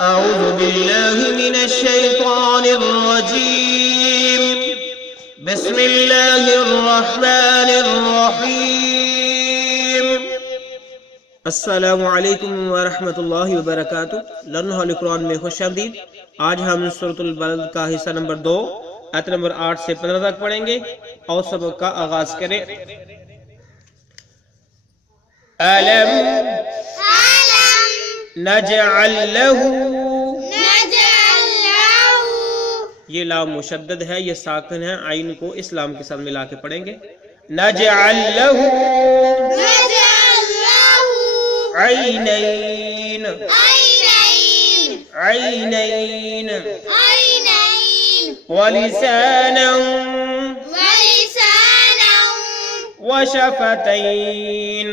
أعوذ بالله من الشيطان الرجيم بسم الله الرحمن الرحيم السلام علیکم ورحمۃ اللہ وبرکاتہ۔ لرن ہالی قرآن میں خوش آمدید۔ آج ہم سورۃ البلد کا حصہ نمبر 2 آیت نمبر 8 سے 15 تک پڑھیں گے اور سبق کا آغاز کریں۔ ألم نجعل له، یہ لام مشدد ہے، یہ ساکن ہے، عین کو اسلام کے ساتھ ملا کے پڑھیں گے۔ نجعل له عینین عینین ولسانا وشفتین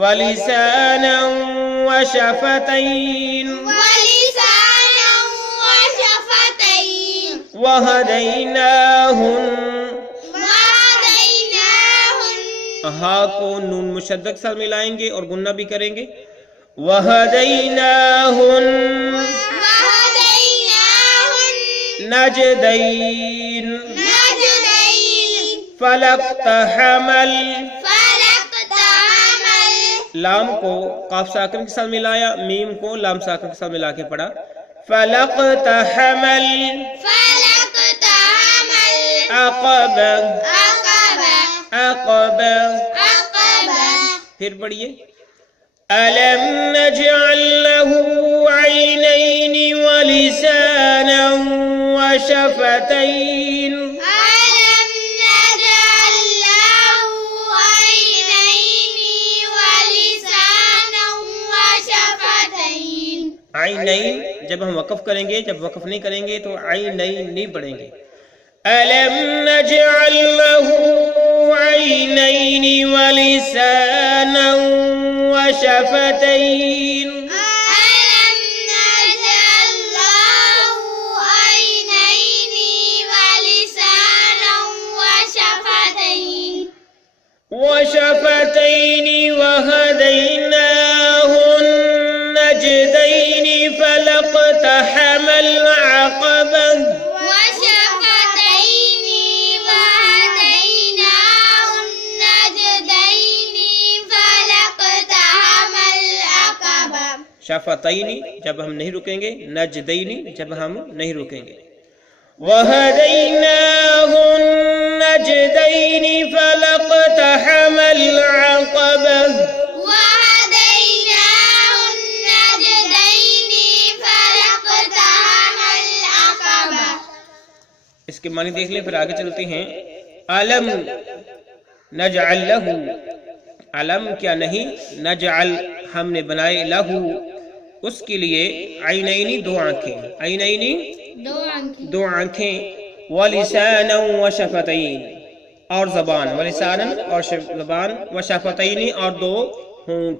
ولسانا وشفتين وهديناهن، ہا کو نون مشدد کے ساتھ ملائیں گے اور غنہ بھی کریں گے۔ وهديناهن نجدين فلاقتحم، لام کو قاف ساکن کے ساتھ ملایا، میم کو لام ساکن کے ساتھ ملا کے پڑھا۔ فلاقتحم العقبہ، عقبہ، پھر پڑھیے۔ ألم نجعل له عينين ولسانا وشفتين، عینین جب ہم وقف کریں گے، جب وقف نہیں کریں گے تو عینین نہیں پڑھیں گے۔ ألم نجعل له عینین ولسانا وشفتین، وشفتين وهديناه النجدين فلاقتحم العقبة، شفتین جب ہم نہیں رکیں گے، نجدین جب ہم نہیں رکیں گے۔ وَهَدَيْنَاهُ النَّجْدَيْنِ فَلَاقْتَحَمَ الْعَقَبَةَ، اس کے معنی دیکھ لیں، پھر آگے چلتے ہیں۔ علم نجعل لہو، علم کیا نہیں، نجعل ہم نے بنائے، لہو اس کے لیے، عینینی دو آنکھیں، عینینی دو آنکھیں، ولسانا وشفتین اور زبان، ولسانا اور زبان، وشفتین اور دو ہونٹ،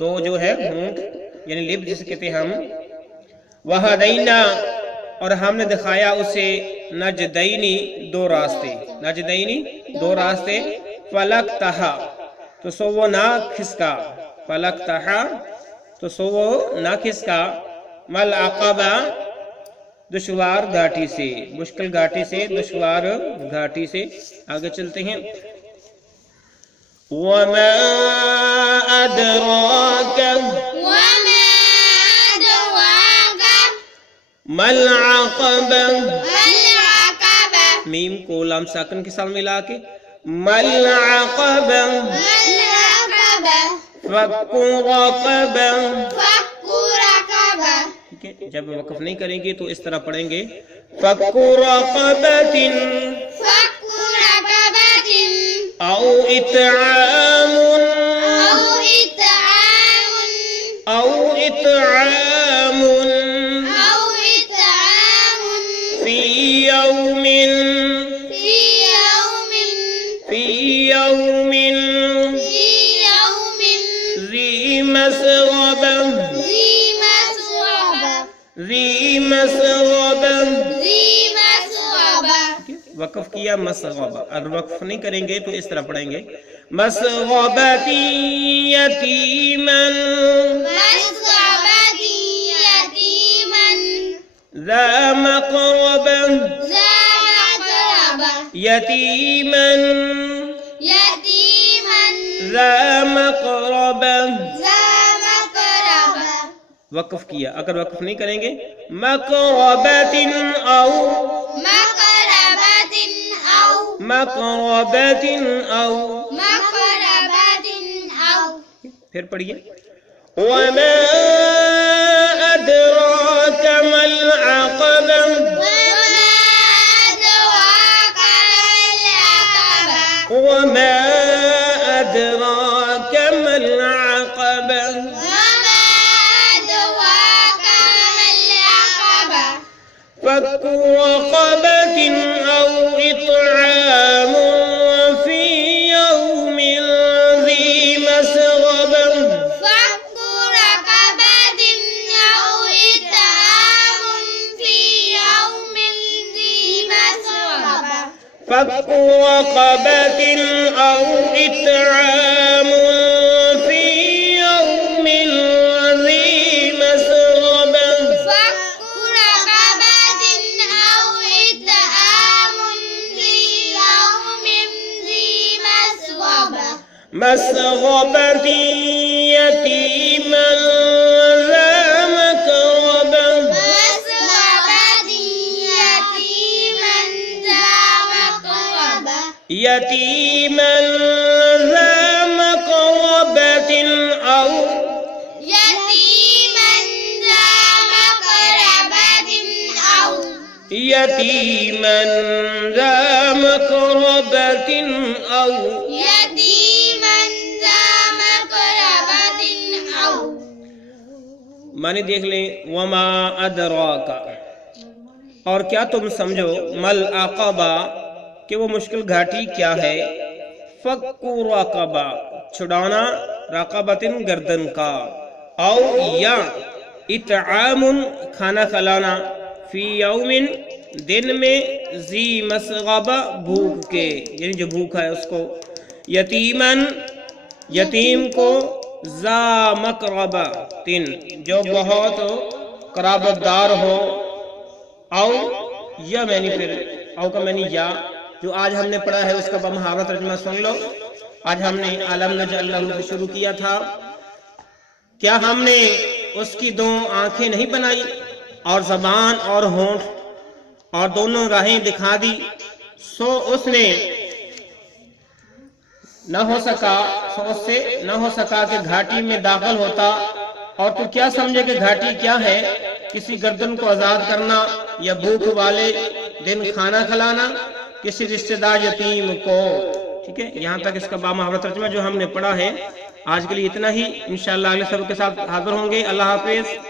دو جو ہے ہونٹ یعنی لب جسے کہتے ہیں ہم۔ وہدینا اور ہم نے دکھایا اسے، نجدینی دو راستے، نجدینی دو راستے، فلقتہا تو سو وہ نہ کھسکا، فلقتہا تو سو وہ نہ کھسکا، مل عقبہ دشوار گھاٹی سے، مشکل گھاٹی سے، دشوار گھاٹی سے۔ آگے چلتے ہیں۔ وما ادراک مل عقبہ، میم کو لام ساکن کے ساتھ ملا کے، مل عقبہ فک رقبہ، جب وقف نہیں کریں گے تو اس طرح پڑھیں گے۔ فک رقبۃ او اطعام، او اطعام فی یوم، فی یوم ذی مسغبہ، ذی مسغبہ، وقف کیا مسغبہ، اور وقف نہیں کریں گے تو اس طرح پڑھیں گے مسغبتی یتیمن، مسغبتی یتیمن ذا مقربہ وقف کیا، اگر وقف نہیں کریں گے مقربۃ او مقربۃ او پھر پڑھیے وما ادراک ما العقبہ وما ادراک ما العقبہ فك رقبة أو إطعام في يوم ذي مسغبة فك رقبة أو إطعام في يوم ذي مسغبة فك رقبة أو إطعام في يوم ذي مسغبة مسغبة يتيما ذا مقربة يتيما ذا مقربة أو يتيما ذا مقربة أو معنی دیکھ لیں وما ادراک اور کیا تم سمجھو مل عقبہ کہ وہ مشکل گھاٹی کیا ہے فک رقبہ چھڑانا رقبۃ گردن کا او یا اطعام کھانا کھلانا فی یوم دن میں ذی مسغبہ بھوک کے یعنی جو بھوکا ہے اس کو یتیمن یتیم کو ذا مقربہ تن جو بہت قرابت دار ہو او یا معنی پھر او کا معنی یا جو آج ہم نے پڑھا ہے اس کا بمحاورہ ترجمہ سن لو. آج ہم نے علم نجعل لہ سے شروع کیا تھا. کیا ہم نے اس کی دو آنکھیں نہیں بنائی اور زبان اور ہونٹ اور دونوں راہیں دکھا دی سو اس نے نہ ہو سکا کہ گھاٹی میں داخل ہوتا. اور تو کیا سمجھے کہ گھاٹی کیا ہے؟ کسی گردن کو آزاد کرنا یا بھوک والے دن کھانا کھلانا کسی رشتہ دار یتیم کو. ٹھیک ہے، یہاں تک اس کا بامحاورہ ترجمہ جو ہم نے پڑھا ہے. آج کے لیے اتنا ہی، انشاءاللہ اگلے سبق کے ساتھ حاضر ہوں گے. اللہ حافظ.